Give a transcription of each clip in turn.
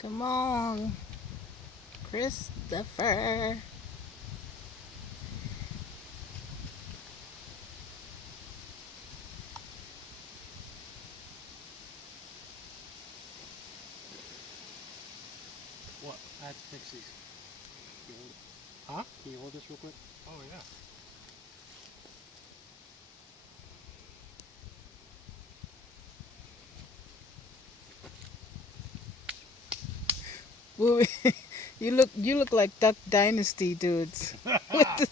Come on, Christopher. What? I have to fix these. Can you hold it? Huh? Can you hold this real quick? Oh, yeah. Woo- you look like Duck Dynasty dudes with the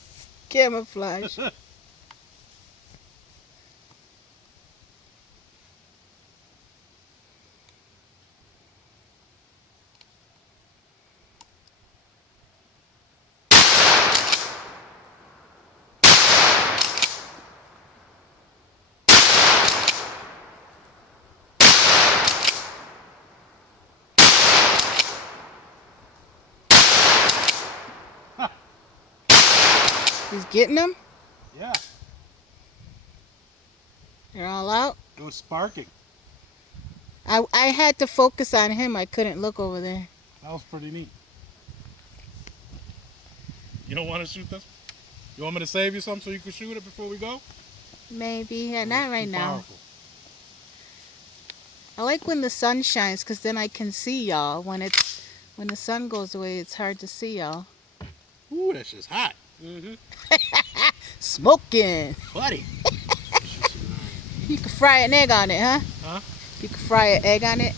camouflage. He's getting them. Yeah, They're all out. it was sparking. I had to focus on him. I couldn't look over there. That was pretty neat. You don't want to shoot this? You want me to save you some so you can shoot it before we go? Maybe, yeah, It not was right too now. powerful. I like when the sun shines, cause then I can see y'all. When the sun goes away, it's hard to see y'all. Ooh, that shit's hot. Mm-hmm. Smoking. Buddy. You can fry an egg on it, huh? Huh? You can fry an egg on it.